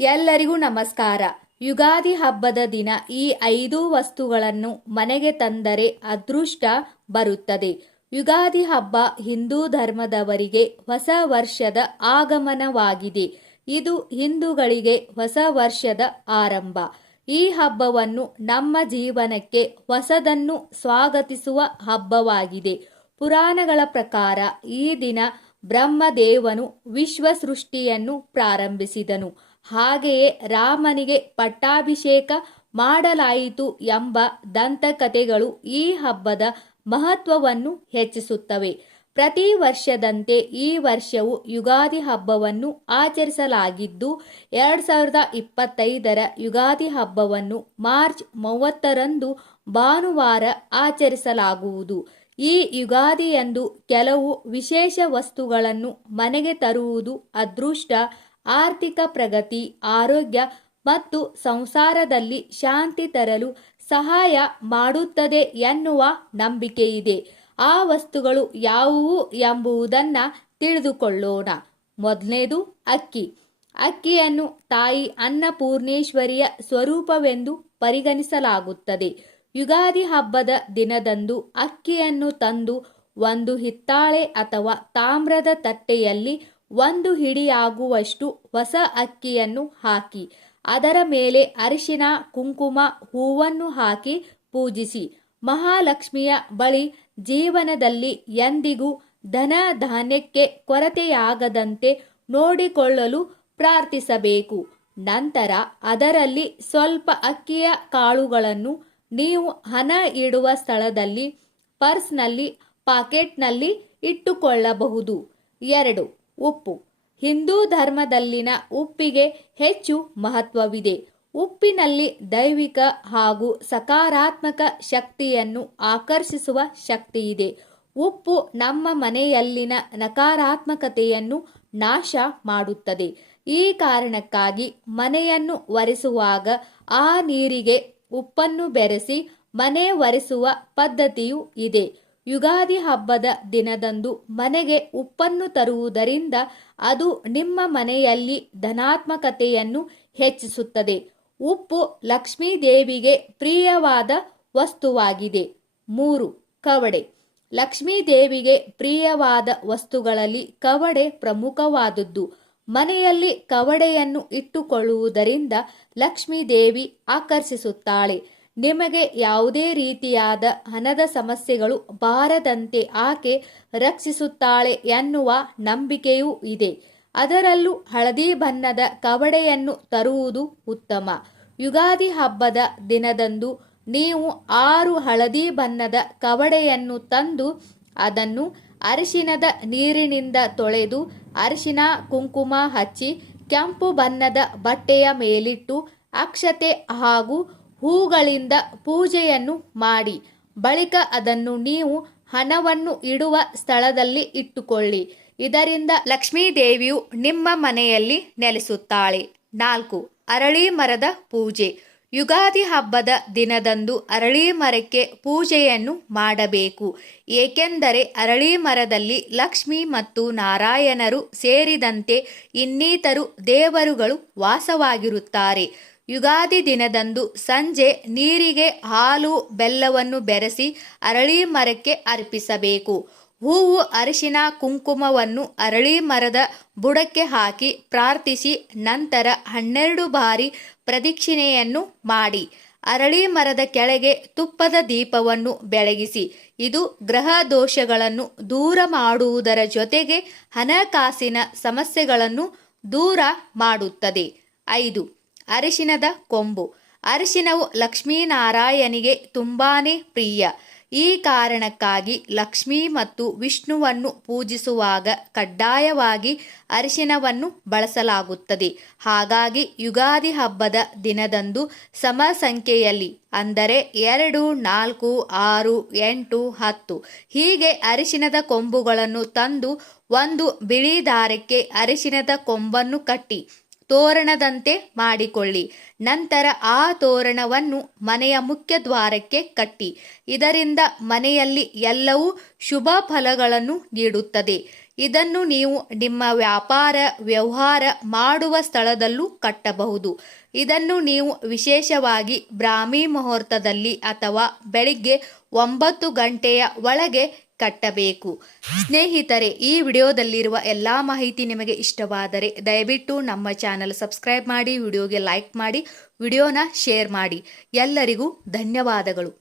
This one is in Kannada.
ಎಲ್ಲರಿಗೂ ನಮಸ್ಕಾರ. ಯುಗಾದಿ ಹಬ್ಬದ ದಿನ ಈ ಐದು ವಸ್ತುಗಳನ್ನು ಮನೆಗೆ ತಂದರೆ ಅದೃಷ್ಟ ಬರುತ್ತದೆ. ಯುಗಾದಿ ಹಬ್ಬ ಹಿಂದೂ ಧರ್ಮದವರಿಗೆ ಹೊಸ ವರ್ಷದ ಆಗಮನವಾಗಿದೆ. ಇದು ಹಿಂದೂಗಳಿಗೆ ಹೊಸ ವರ್ಷದ ಆರಂಭ. ಈ ಹಬ್ಬವನ್ನು ನಮ್ಮ ಜೀವನಕ್ಕೆ ಹೊಸದನ್ನು ಸ್ವಾಗತಿಸುವ ಹಬ್ಬವಾಗಿದೆ. ಪುರಾಣಗಳ ಪ್ರಕಾರ ಈ ದಿನ ಬ್ರಹ್ಮದೇವನು ವಿಶ್ವ ಸೃಷ್ಟಿಯನ್ನು ಪ್ರಾರಂಭಿಸಿದನು. ಹಾಗೆಯೇ ರಾಮನಿಗೆ ಪಟ್ಟಾಭಿಷೇಕ ಮಾಡಲಾಯಿತು ಎಂಬ ದಂತಕಥೆಗಳು ಈ ಹಬ್ಬದ ಮಹತ್ವವನ್ನು ಹೆಚ್ಚಿಸುತ್ತವೆ. ಪ್ರತಿ ವರ್ಷದಂತೆ ಈ ವರ್ಷವು ಯುಗಾದಿ ಹಬ್ಬವನ್ನು ಆಚರಿಸಲಾಗಿದ್ದು, ಎರಡು ಸಾವಿರದ ಇಪ್ಪತ್ತೈದರ ಯುಗಾದಿ ಹಬ್ಬವನ್ನು ಮಾರ್ಚ್ ಮೂವತ್ತರಂದು ಭಾನುವಾರ ಆಚರಿಸಲಾಗುವುದು. ಈ ಯುಗಾದಿಯಂದು ಕೆಲವು ವಿಶೇಷ ವಸ್ತುಗಳನ್ನು ಮನೆಗೆ ತರುವುದು ಅದೃಷ್ಟ. ಆರ್ಥಿಕ ಪ್ರಗತಿ, ಆರೋಗ್ಯ ಮತ್ತು ಸಂಸಾರದಲ್ಲಿ ಶಾಂತಿ ತರಲು ಸಹಾಯ ಮಾಡುತ್ತದೆ ಎನ್ನುವ ನಂಬಿಕೆಯಿದೆ. ಆ ವಸ್ತುಗಳು ಯಾವುವು ಎಂಬುದನ್ನು ತಿಳಿದುಕೊಳ್ಳೋಣ. ಮೊದಲನೇದು ಅಕ್ಕಿ. ಅಕ್ಕಿಯನ್ನು ತಾಯಿ ಅನ್ನಪೂರ್ಣೇಶ್ವರಿಯ ಸ್ವರೂಪವೆಂದು ಪರಿಗಣಿಸಲಾಗುತ್ತದೆ. ಯುಗಾದಿ ಹಬ್ಬದ ದಿನದಂದು ಅಕ್ಕಿಯನ್ನು ತಂದು ಒಂದು ಹಿತ್ತಾಳೆ ಅಥವಾ ತಾಮ್ರದ ತಟ್ಟೆಯಲ್ಲಿ ಒಂದು ಹಿಡಿಯಾಗುವಷ್ಟು ಹೊಸ ಅಕ್ಕಿಯನ್ನು ಹಾಕಿ, ಅದರ ಮೇಲೆ ಅರಿಶಿನ, ಕುಂಕುಮ, ಹೂವನ್ನು ಹಾಕಿ ಪೂಜಿಸಿ. ಮಹಾಲಕ್ಷ್ಮಿಯ ಬಳಿ ಜೀವನದಲ್ಲಿ ಎಂದಿಗೂ ಧನ ಧಾನ್ಯಕ್ಕೆ ಕೊರತೆಯಾಗದಂತೆ ನೋಡಿಕೊಳ್ಳಲು ಪ್ರಾರ್ಥಿಸಬೇಕು. ನಂತರ ಅದರಲ್ಲಿ ಸ್ವಲ್ಪ ಅಕ್ಕಿಯ ಕಾಳುಗಳನ್ನು ನೀವು ಹಣ ಇಡುವ ಸ್ಥಳದಲ್ಲಿ ಪರ್ಸ್ನಲ್ಲಿ, ಪಾಕೆಟ್ನಲ್ಲಿ ಇಟ್ಟುಕೊಳ್ಳಬಹುದು. ಎರಡು ಉಪ್ಪು. ಹಿಂದೂ ಧರ್ಮದಲ್ಲಿನ ಉಪ್ಪಿಗೆ ಹೆಚ್ಚು ಮಹತ್ವವಿದೆ. ಉಪ್ಪಿನಲ್ಲಿ ದೈವಿಕ ಹಾಗೂ ಸಕಾರಾತ್ಮಕ ಶಕ್ತಿಯನ್ನು ಆಕರ್ಷಿಸುವ ಶಕ್ತಿಯಿದೆ. ಉಪ್ಪು ನಮ್ಮ ಮನೆಯಲ್ಲಿನ ನಕಾರಾತ್ಮಕತೆಯನ್ನು ನಾಶ ಮಾಡುತ್ತದೆ. ಈ ಕಾರಣಕ್ಕಾಗಿ ಮನೆಯನ್ನು ಒರೆಸುವಾಗ ಆ ನೀರಿಗೆ ಉಪ್ಪನ್ನು ಬೆರೆಸಿ ಮನೆ ಒರೆಸುವ ಪದ್ಧತಿಯೂ ಇದೆ. ಯುಗಾದಿ ಹಬ್ಬದ ದಿನದಂದು ಮನೆಗೆ ಉಪ್ಪನ್ನು ತರುವುದರಿಂದ ಅದು ನಿಮ್ಮ ಮನೆಯಲ್ಲಿ ಧನಾತ್ಮಕತೆಯನ್ನು ಹೆಚ್ಚಿಸುತ್ತದೆ. ಉಪ್ಪು ಲಕ್ಷ್ಮೀ ದೇವಿಗೆ ಪ್ರಿಯವಾದ ವಸ್ತುವಾಗಿದೆ. ಮೂರು, ಕವಡೆ. ಲಕ್ಷ್ಮೀ ದೇವಿಗೆ ಪ್ರಿಯವಾದ ವಸ್ತುಗಳಲ್ಲಿ ಕವಡೆ ಪ್ರಮುಖವಾದದ್ದು. ಮನೆಯಲ್ಲಿ ಕವಡೆಯನ್ನು ಇಟ್ಟುಕೊಳ್ಳುವುದರಿಂದ ಲಕ್ಷ್ಮೀ ದೇವಿ ಆಕರ್ಷಿಸುತ್ತಾಳೆ. ನಿಮಗೆ ಯಾವುದೇ ರೀತಿಯಾದ ಹಣದ ಸಮಸ್ಯೆಗಳು ಬಾರದಂತೆ ಆಕೆ ರಕ್ಷಿಸುತ್ತಾಳೆ ಎನ್ನುವ ನಂಬಿಕೆಯೂ ಇದೆ. ಅದರಲ್ಲೂ ಹಳದಿ ಬಣ್ಣದ ಕವಡೆಯನ್ನು ತರುವುದು ಉತ್ತಮ. ಯುಗಾದಿ ಹಬ್ಬದ ದಿನದಂದು ನೀವು ಆರು ಹಳದಿ ಬಣ್ಣದ ಕವಡೆಯನ್ನು ತಂದು ಅದನ್ನು ಅರಿಶಿನದ ನೀರಿನಿಂದ ತೊಳೆದು ಅರಿಶಿನ ಕುಂಕುಮ ಹಚ್ಚಿ ಕೆಂಪು ಬಣ್ಣದ ಬಟ್ಟೆಯ ಮೇಲಿಟ್ಟು ಅಕ್ಷತೆ ಹಾಗೂ ಹೂಗಳಿಂದ ಪೂಜೆಯನ್ನು ಮಾಡಿ, ಬಳಿಕ ಅದನ್ನು ನೀವು ಹಣವನ್ನು ಇಡುವ ಸ್ಥಳದಲ್ಲಿ ಇಟ್ಟುಕೊಳ್ಳಿ. ಇದರಿಂದ ಲಕ್ಷ್ಮೀ ದೇವಿಯು ನಿಮ್ಮ ಮನೆಯಲ್ಲಿ ನೆಲೆಸುತ್ತಾಳೆ. ನಾಲ್ಕು, ಅರಳಿ ಮರದ ಪೂಜೆ. ಯುಗಾದಿ ಹಬ್ಬದ ದಿನದಂದು ಅರಳಿ ಮರಕ್ಕೆ ಪೂಜೆಯನ್ನು ಮಾಡಬೇಕು. ಏಕೆಂದರೆ ಅರಳಿ ಮರದಲ್ಲಿ ಲಕ್ಷ್ಮಿ ಮತ್ತು ನಾರಾಯಣರು ಸೇರಿದಂತೆ ಇನ್ನಿತರು ದೇವರುಗಳು ವಾಸವಾಗಿರುತ್ತಾರೆ. ಯುಗಾದಿ ದಿನದಂದು ಸಂಜೆ ನೀರಿಗೆ ಹಾಲು ಬೆಲ್ಲವನ್ನು ಬೆರೆಸಿ ಅರಳಿ ಮರಕ್ಕೆ ಅರ್ಪಿಸಬೇಕು. ಹೂವು ಅರಿಶಿನ ಕುಂಕುಮವನ್ನು ಅರಳಿ ಮರದ ಬುಡಕ್ಕೆ ಹಾಕಿ ಪ್ರಾರ್ಥಿಸಿ ನಂತರ ಹನ್ನೆರಡು ಬಾರಿ ಪ್ರದಕ್ಷಿಣೆಯನ್ನು ಮಾಡಿ. ಅರಳಿ ಮರದ ಕೆಳಗೆ ತುಪ್ಪದ ದೀಪವನ್ನು ಬೆಳಗಿಸಿ. ಇದು ಗ್ರಹ ದೋಷಗಳನ್ನು ದೂರ ಮಾಡುವುದರ ಜೊತೆಗೆ ಹಣಕಾಸಿನ ಸಮಸ್ಯೆಗಳನ್ನು ದೂರ ಮಾಡುತ್ತದೆ. ಐದು. ಅರಿಶಿನದ ಕೊಂಬು. ಅರಿಶಿನವು ಲಕ್ಷ್ಮೀನಾರಾಯಣಿಗೆ ತುಂಬಾನೇ ಪ್ರಿಯ. ಈ ಕಾರಣಕ್ಕಾಗಿ ಲಕ್ಷ್ಮಿ ಮತ್ತು ವಿಷ್ಣುವನ್ನು ಪೂಜಿಸುವಾಗ ಕಡ್ಡಾಯವಾಗಿ ಅರಿಶಿನವನ್ನು ಬಳಸಲಾಗುತ್ತದೆ. ಹಾಗಾಗಿ ಯುಗಾದಿ ಹಬ್ಬದ ದಿನದಂದು ಸಮ ಸಂಖ್ಯೆಯಲ್ಲಿ ಅಂದರೆ ಎರಡು, ನಾಲ್ಕು, ಆರು, ಎಂಟು, ಹತ್ತು ಹೀಗೆ ಅರಿಶಿನದ ಕೊಂಬುಗಳನ್ನು ತಂದು ಒಂದು ಬಿಳಿ ದಾರಕ್ಕೆ ಅರಿಶಿನದ ಕೊಂಬನ್ನು ಕಟ್ಟಿ ತೋರಣದಂತೆ ಮಾಡಿಕೊಳ್ಳಿ. ನಂತರ ಆ ತೋರಣವನ್ನು ಮನೆಯ ಮುಖ್ಯ ದ್ವಾರಕ್ಕೆ ಕಟ್ಟಿ. ಇದರಿಂದ ಮನೆಯಲ್ಲಿ ಎಲ್ಲವೂ ಶುಭ ಫಲಗಳನ್ನು ನೀಡುತ್ತದೆ. ಇದನ್ನು ನೀವು ನಿಮ್ಮ ವ್ಯಾಪಾರ, ವ್ಯವಹಾರ ಮಾಡುವ ಸ್ಥಳದಲ್ಲೂ ಕಟ್ಟಬಹುದು. ಇದನ್ನು ನೀವು ವಿಶೇಷವಾಗಿ ಬ್ರಾಹ್ಮಿ ಮುಹೂರ್ತದಲ್ಲಿ ಅಥವಾ ಬೆಳಿಗ್ಗೆ ಒಂಬತ್ತು ಗಂಟೆಯ ಒಳಗೆ ಕಟ್ಟಬೇಕು. ಸ್ನೇಹಿತರೆ, ಈ ವಿಡಿಯೋದಲ್ಲಿರುವ ಎಲ್ಲ ಮಾಹಿತಿ ನಿಮಗೆ ಇಷ್ಟವಾದರೆ ದಯವಿಟ್ಟು ನಮ್ಮ ಚಾನಲ್ ಸಬ್ಸ್ಕ್ರೈಬ್ ಮಾಡಿ, ವಿಡಿಯೋಗೆ ಲೈಕ್ ಮಾಡಿ, ವಿಡಿಯೋನ ಶೇರ್ ಮಾಡಿ. ಎಲ್ಲರಿಗೂ ಧನ್ಯವಾದಗಳು.